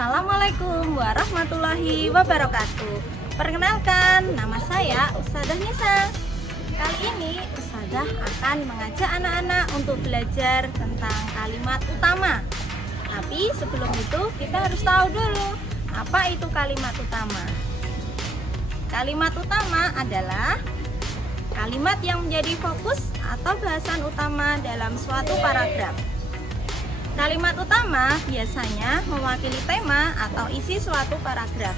Assalamualaikum warahmatullahi wabarakatuh. Perkenalkan, nama saya Ustadzah Nisa. Kali ini Ustadzah akan mengajak anak-anak untuk belajar tentang kalimat utama. Tapi sebelum itu kita harus tahu dulu apa itu kalimat utama. Kalimat utama adalah kalimat yang menjadi fokus atau bahasan utama dalam suatu paragraf. Kalimat utama biasanya mewakili tema atau isi suatu paragraf.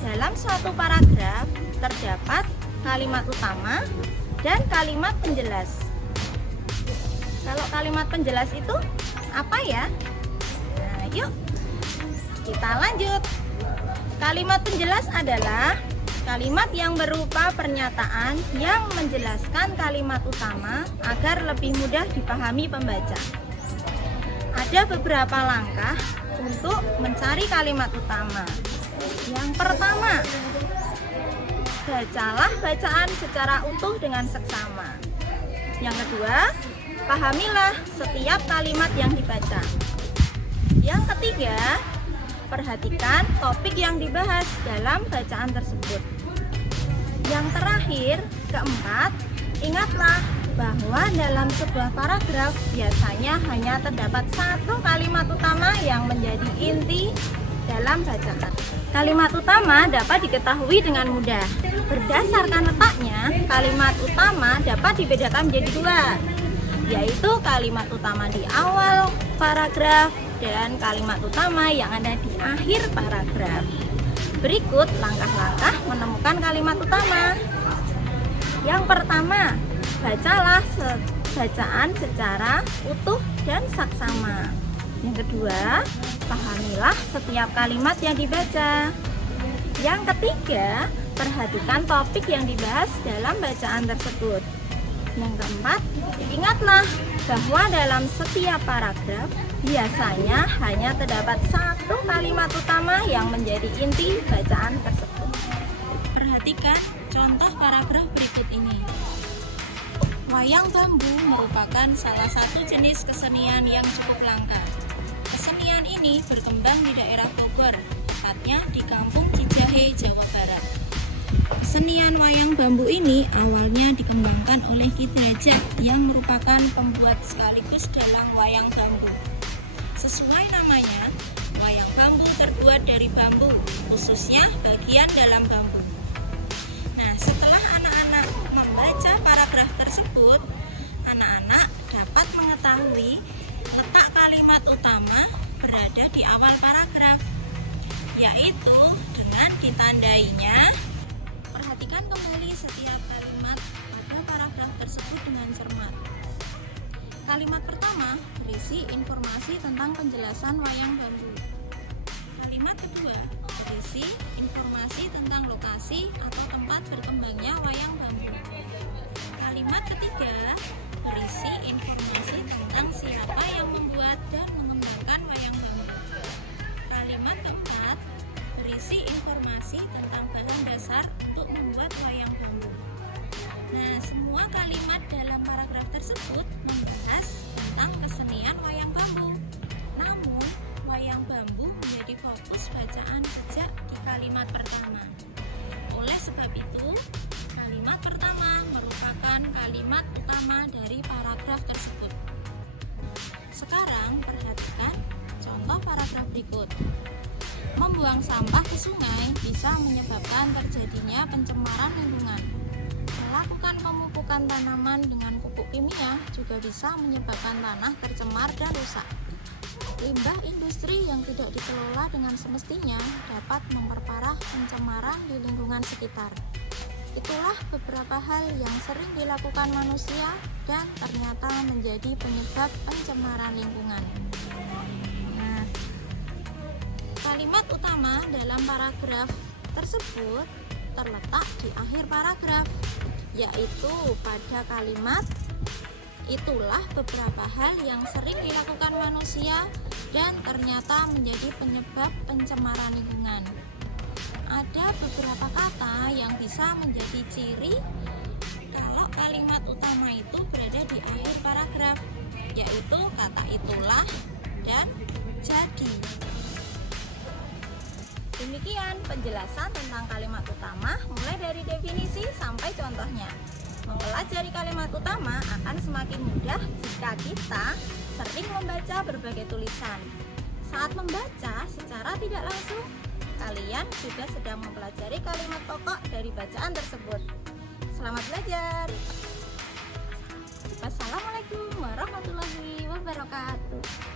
Dalam suatu paragraf terdapat kalimat utama dan kalimat penjelas. Kalau kalimat penjelas itu apa ya? Nah, yuk kita lanjut. Kalimat penjelas adalah kalimat yang berupa pernyataan yang menjelaskan kalimat utama agar lebih mudah dipahami pembaca. Ada beberapa langkah untuk mencari kalimat utama. Yang pertama, bacalah bacaan secara utuh dengan seksama. Yang kedua, pahamilah setiap kalimat yang dibaca. Yang ketiga, perhatikan topik yang dibahas dalam bacaan tersebut. Yang terakhir, keempat, ingatlah bahwa dalam sebuah paragraf biasanya hanya terdapat satu kalimat utama yang menjadi inti dalam bacaan. Kalimat utama dapat diketahui dengan mudah. Berdasarkan letaknya, kalimat utama dapat dibedakan menjadi dua, yaitu kalimat utama di awal paragraf dan kalimat utama yang ada di akhir paragraf. Berikut langkah-langkah menemukan kalimat utama. Yang pertama, bacalah bacaan secara utuh dan saksama. Yang kedua, pahamilah setiap kalimat yang dibaca. Yang ketiga, perhatikan topik yang dibahas dalam bacaan tersebut. Yang keempat, ingatlah bahwa dalam setiap paragraf biasanya hanya terdapat satu kalimat utama yang menjadi inti bacaan tersebut. Perhatikan contoh paragraf berikut ini. Wayang bambu merupakan salah satu jenis kesenian yang cukup langka. Kesenian ini berkembang di daerah Bogor, tepatnya di Kampung Cijahe, Jawa Barat. Kesenian wayang bambu ini awalnya dikembangkan oleh Ki Derajat yang merupakan pembuat sekaligus dalang wayang bambu. Sesuai namanya, wayang bambu terbuat dari bambu, khususnya bagian dalam bambu. Nah, setelah anak-anak membaca paragraf tersebut, anak-anak dapat mengetahui letak kalimat utama berada di awal paragraf, yaitu dengan ditandainya. Perhatikan kembali setiap kalimat pada paragraf tersebut dengan cermat. Kalimat pertama berisi informasi tentang penjelasan wayang bambu. Kalimat kedua berisi informasi tentang lokasi atau tempat berkembangnya wayang bambu. Kalimat ketiga berisi informasi tentang siapa yang membuat dan mengembangkan wayang bambu. Kalimat keempat berisi informasi tentang bahan dasar untuk membuat wayang bambu. Nah, semua kalimat dalam paragraf tersebut membahas tentang kesenian wayang bambu. Namun, wayang bambu menjadi fokus bacaan sejak di kalimat pertama. Oleh sebab itu, kalimat pertama merupakan kalimat utama dari paragraf tersebut. Sekarang perhatikan contoh paragraf berikut. Membuang sampah ke sungai bisa menyebabkan terjadinya pencemaran lingkungan. Melakukan pemupukan tanaman dengan pupuk kimia juga bisa menyebabkan tanah tercemar dan rusak. Limbah industri yang tidak dikelola dengan semestinya dapat memperparah pencemaran di lingkungan sekitar. Itulah beberapa hal yang sering dilakukan manusia dan ternyata menjadi penyebab pencemaran lingkungan. Nah, kalimat utama dalam paragraf tersebut terletak di akhir paragraf, yaitu pada kalimat itulah beberapa hal yang sering dilakukan manusia dan ternyata menjadi penyebab pencemaran lingkungan. Ada beberapa kata yang bisa menjadi ciri kalau kalimat utama itu berada di akhir paragraf, yaitu kata itulah dan jadi. Demikian penjelasan tentang kalimat utama mulai dari definisi sampai contohnya. Mempelajari kalimat utama akan semakin mudah jika kita sering membaca berbagai tulisan. Saat membaca secara tidak langsung, kalian juga sedang mempelajari kalimat pokok dari bacaan tersebut. Selamat belajar. Wassalamualaikum warahmatullahi wabarakatuh.